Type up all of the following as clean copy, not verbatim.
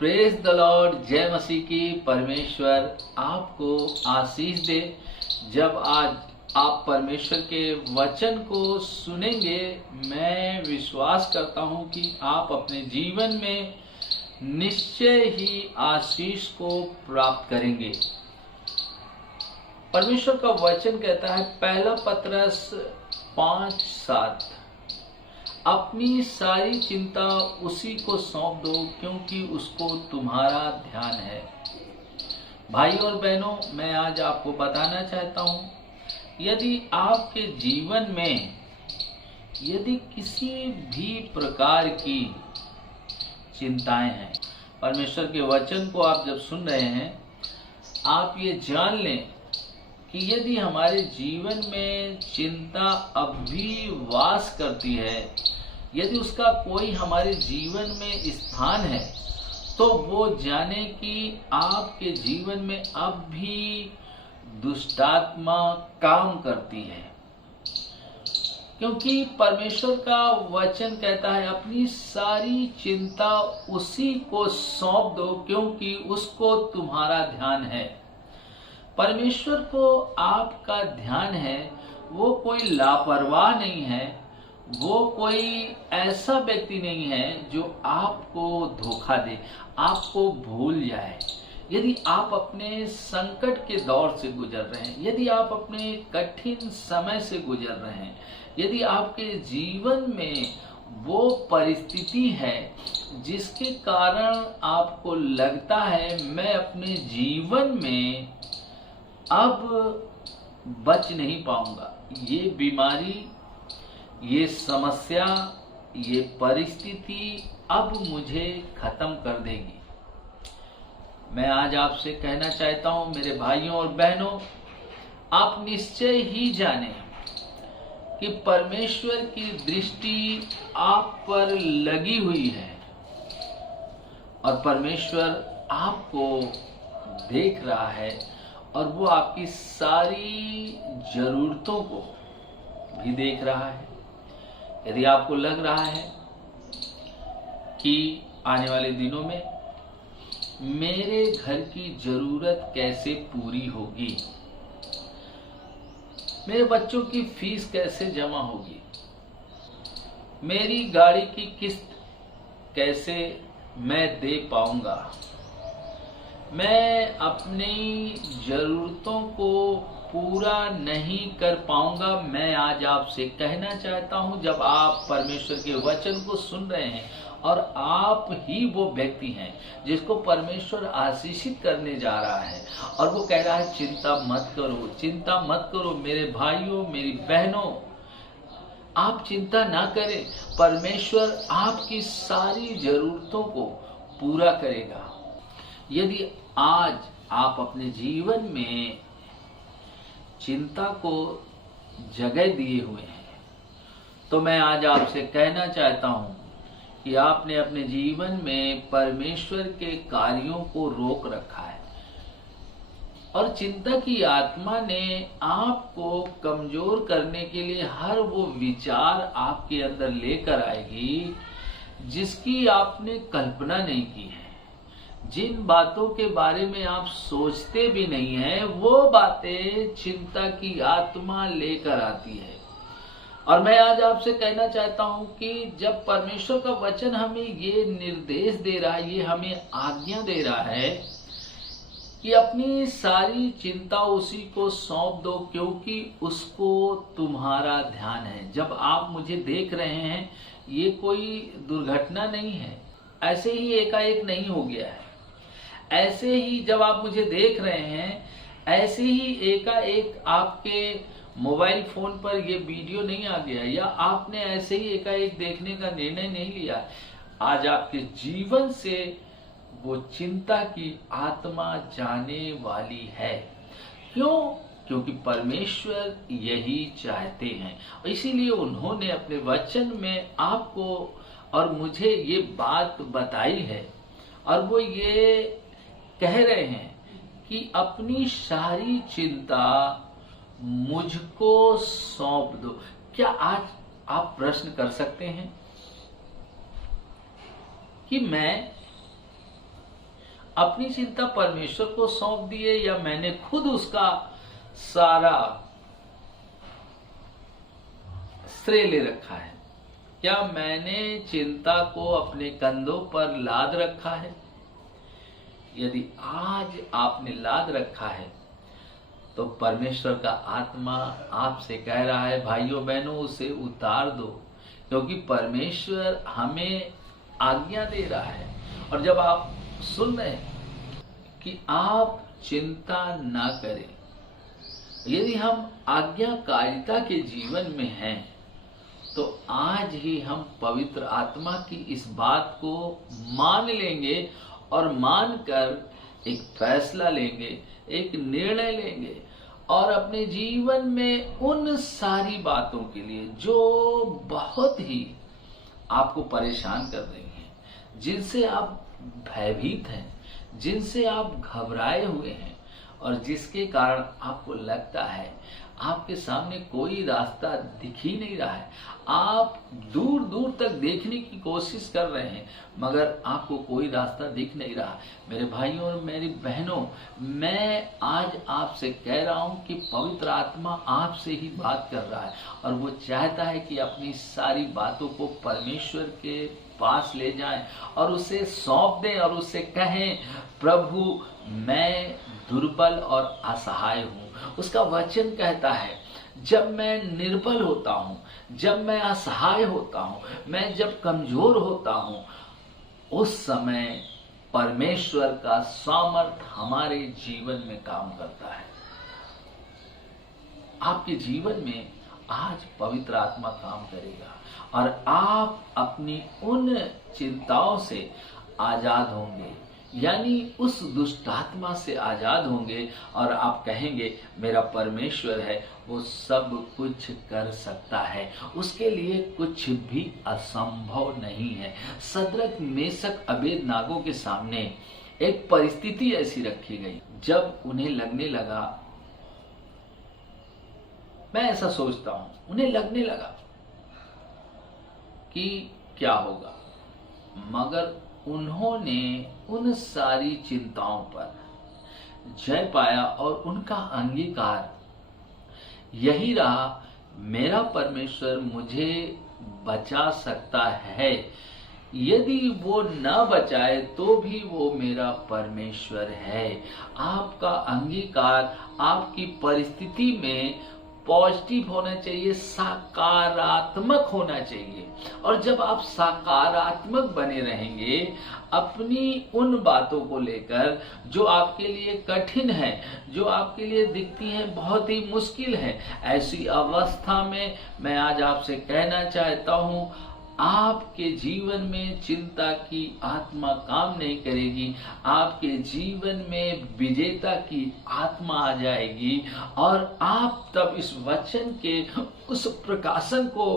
Praise the Lord. जय मसीह की। परमेश्वर आपको आशीष दे। जब आज आप परमेश्वर के वचन को सुनेंगे, मैं विश्वास करता हूं कि आप अपने जीवन में निश्चय ही आशीष को प्राप्त करेंगे। परमेश्वर का वचन कहता है, पहला पतरस 5:7, अपनी सारी चिंता उसी को सौंप दो क्योंकि उसको तुम्हारा ध्यान है। भाई और बहनों, मैं आज आपको बताना चाहता हूं, यदि आपके जीवन में यदि किसी भी प्रकार की चिंताएं हैं, परमेश्वर के वचन को आप जब सुन रहे हैं, आप ये जान लें कि यदि हमारे जीवन में चिंता अब भी वास करती है, यदि उसका कोई हमारे जीवन में स्थान है, तो वो जाने कि आपके जीवन में अब भी दुष्टात्मा काम करती है। क्योंकि परमेश्वर का वचन कहता है, अपनी सारी चिंता उसी को सौंप दो क्योंकि उसको तुम्हारा ध्यान है। परमेश्वर को आपका ध्यान है। वो कोई लापरवाह नहीं है, वो कोई ऐसा व्यक्ति नहीं है जो आपको धोखा दे, आपको भूल जाए। यदि आप अपने संकट के दौर से गुजर रहे हैं, यदि आप अपने कठिन समय से गुजर रहे हैं, यदि आपके जीवन में वो परिस्थिति है जिसके कारण आपको लगता है मैं अपने जीवन में अब बच नहीं पाऊंगा, ये बीमारी, ये समस्या, ये परिस्थिति अब मुझे खत्म कर देगी। मैं आज आपसे कहना चाहता हूं, मेरे भाइयों और बहनों, आप निश्चय ही जानें कि परमेश्वर की दृष्टि आप पर लगी हुई है और परमेश्वर आपको देख रहा है और वो आपकी सारी जरूरतों को भी देख रहा है। यदि आपको लग रहा है कि आने वाले दिनों में मेरे घर की जरूरत कैसे पूरी होगी, मेरे बच्चों की फीस कैसे जमा होगी, मेरी गाड़ी की किस्त कैसे मैं दे पाऊंगा, मैं अपनी जरूरतों को पूरा नहीं कर पाऊंगा, मैं आज आपसे कहना चाहता हूं, जब आप परमेश्वर के वचन को सुन रहे हैं और आप ही वो व्यक्ति हैं जिसको परमेश्वर आशीषित करने जा रहा है और वो कह रहा है चिंता मत करो, चिंता मत करो। मेरे भाइयों, मेरी बहनों, आप चिंता ना करें, परमेश्वर आपकी सारी जरूरतों को पूरा करेगा। यदि आज आप अपने जीवन में चिंता को जगह दिए हुए हैं, तो मैं आज आपसे कहना चाहता हूं कि आपने अपने जीवन में परमेश्वर के कार्यों को रोक रखा है और चिंता की आत्मा ने आपको कमजोर करने के लिए हर वो विचार आपके अंदर लेकर आएगी जिसकी आपने कल्पना नहीं की है। जिन बातों के बारे में आप सोचते भी नहीं हैं, वो बातें चिंता की आत्मा लेकर आती है। और मैं आज आपसे कहना चाहता हूं कि जब परमेश्वर का वचन हमें ये निर्देश दे रहा है, ये हमें आज्ञा दे रहा है कि अपनी सारी चिंता उसी को सौंप दो क्योंकि उसको तुम्हारा ध्यान है। जब आप मुझे देख रहे हैं, ये कोई दुर्घटना नहीं है, ऐसे ही एकाएक नहीं हो गया है। ऐसे ही जब आप मुझे देख रहे हैं, ऐसे ही एकाएक आपके मोबाइल फोन पर ये वीडियो नहीं आ गया या आपने ऐसे ही एकाएक देखने का निर्णय नहीं लिया। आज आपके जीवन से वो चिंता की आत्मा जाने वाली है। क्यों? क्योंकि परमेश्वर यही चाहते हैं। इसीलिए उन्होंने अपने वचन में आपको और मुझे ये बात बताई है और वो ये कह रहे हैं कि अपनी सारी चिंता मुझको सौंप दो। क्या आज आप प्रश्न कर सकते हैं कि मैं अपनी चिंता परमेश्वर को सौंप दी है या मैंने खुद उसका सारा श्रेय ले रखा है? क्या मैंने चिंता को अपने कंधों पर लाद रखा है? यदि आज आपने लाद रखा है तो परमेश्वर का आत्मा आपसे कह रहा है, भाइयों बहनों, उसे उतार दो, क्योंकि परमेश्वर हमें आज्ञा दे रहा है। और जब आप सुन रहे हैं कि आप चिंता ना करें, यदि हम आज्ञाकारिता के जीवन में हैं तो आज ही हम पवित्र आत्मा की इस बात को मान लेंगे और मानकर एक फैसला लेंगे, एक निर्णय लेंगे और अपने जीवन में उन सारी बातों के लिए जो बहुत ही आपको परेशान कर रही हैं, जिनसे आप भयभीत हैं, जिनसे आप घबराए हुए हैं और जिसके कारण आपको लगता है आपके सामने कोई रास्ता दिख ही नहीं रहा है, आप दूर दूर तक देखने की कोशिश कर रहे हैं मगर आपको कोई रास्ता दिख नहीं रहा। मेरे भाइयों और मेरी बहनों, मैं आज आपसे कह रहा हूं कि पवित्र आत्मा आपसे ही बात कर रहा है और वो चाहता है कि अपनी सारी बातों को परमेश्वर के पास ले जाएं और उसे सौंप दें और उसे कहें, प्रभु मैं दुर्बल और असहाय हूँ। उसका वचन कहता है, जब मैं निर्बल होता हूँ, जब मैं असहाय होता हूँ, मैं जब कमजोर होता हूँ, उस समय परमेश्वर का सामर्थ हमारे जीवन में काम करता है। आपके जीवन में आज पवित्र आत्मा काम करेगा और आप अपनी उन चिंताओं से आजाद होंगे, यानी उस दुष्ट आत्मा से आजाद होंगे और आप कहेंगे, मेरा परमेश्वर है, वो सब कुछ कर सकता है, उसके लिए कुछ भी असंभव नहीं है। सद्रक, मेशक, अबेदनागो के सामने एक परिस्थिति ऐसी रखी गई, जब उन्हें लगने लगा, मैं ऐसा सोचता हूं, उन्हें लगने लगा कि क्या होगा, मगर उन्होंने उन सारी चिंताओं पर जय पाया और उनका अंगीकार यही रहा, मेरा परमेश्वर मुझे बचा सकता है, यदि वो न बचाए तो भी वो मेरा परमेश्वर है। आपका अंगीकार आपकी परिस्थिति में पॉजिटिव होना चाहिए, सकारात्मक होना चाहिए। और जब आप सकारात्मक बने रहेंगे अपनी उन बातों को लेकर जो आपके लिए कठिन है, जो आपके लिए दिखती हैं बहुत ही मुश्किल है, ऐसी अवस्था में मैं आज आपसे कहना चाहता हूं, आपके जीवन में चिंता की आत्मा काम नहीं करेगी, आपके जीवन में विजेता की आत्मा आ जाएगी और आप तब इस वचन के उस प्रकाशन को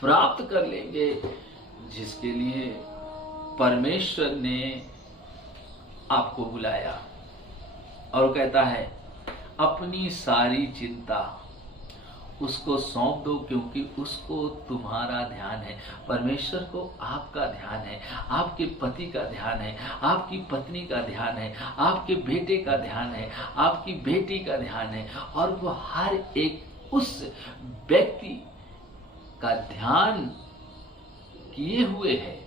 प्राप्त कर लेंगे जिसके लिए परमेश्वर ने आपको बुलाया। और कहता है, अपनी सारी चिंता उसको सौंप दो, क्योंकि उसको तुम्हारा ध्यान है। परमेश्वर को आपका ध्यान है, आपके पति का ध्यान है, आपकी पत्नी का ध्यान है, आपके बेटे का ध्यान है, आपकी बेटी का ध्यान है और वो हर एक उस व्यक्ति का ध्यान किए हुए है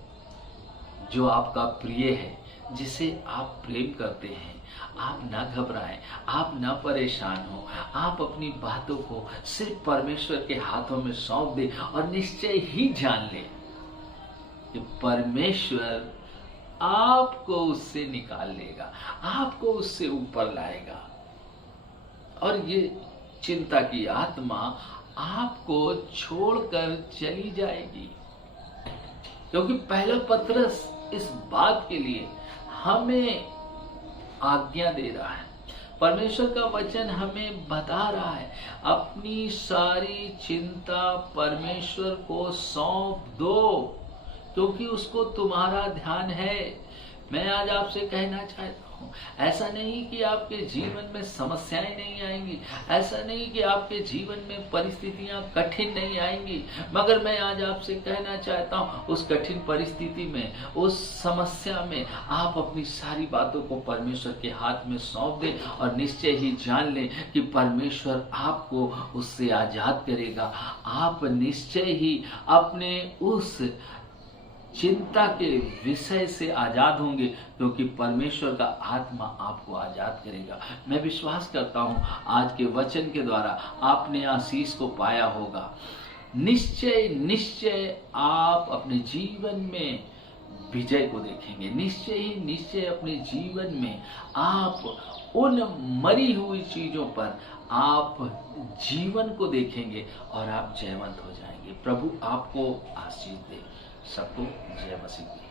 जो आपका प्रिय है, जिसे आप प्रेम करते हैं। आप ना घबराएं, आप ना परेशान हो, आप अपनी बातों को सिर्फ परमेश्वर के हाथों में सौंप दें और निश्चय ही जान लें कि परमेश्वर आपको उससे निकाल लेगा, आपको उससे ऊपर लाएगा और ये चिंता की आत्मा आपको छोड़कर चली जाएगी। क्योंकि पहला पत्रस इस बात के लिए हमें आज्ञा दे रहा है, परमेश्वर का वचन हमें बता रहा है, अपनी सारी चिंता परमेश्वर को सौंप दो, क्योंकि उसको तुम्हारा ध्यान है, मैं आज आपसे कहना चाहता हूँ, ऐसा नहीं कि आपके जीवन में समस्याएं नहीं आएंगी, ऐसा नहीं कि आपके जीवन में परिस्थितियां कठिन नहीं आएंगी, मगर मैं आज आपसे कहना चाहता हूँ उस कठिन परिस्थिति में, उस समस्या में आप अपनी सारी बातों को परमेश्वर के हाथ में सौंप दें और निश्चय ही जान लें कि परमेश्वर आपको उससे आजाद करेगा। आप निश्चय ही अपने उस चिंता के विषय से आजाद होंगे, क्योंकि परमेश्वर का आत्मा आपको आजाद करेगा। मैं विश्वास करता हूं आज के वचन के द्वारा आपने आशीष को पाया होगा। निश्चय निश्चय आप अपने जीवन में विजय को देखेंगे। निश्चय ही निश्चय अपने जीवन में आप उन मरी हुई चीजों पर आप जीवन को देखेंगे और आप जयवंत हो जाएंगे। प्रभु आपको आशीष दे। सबको जय मसीह की।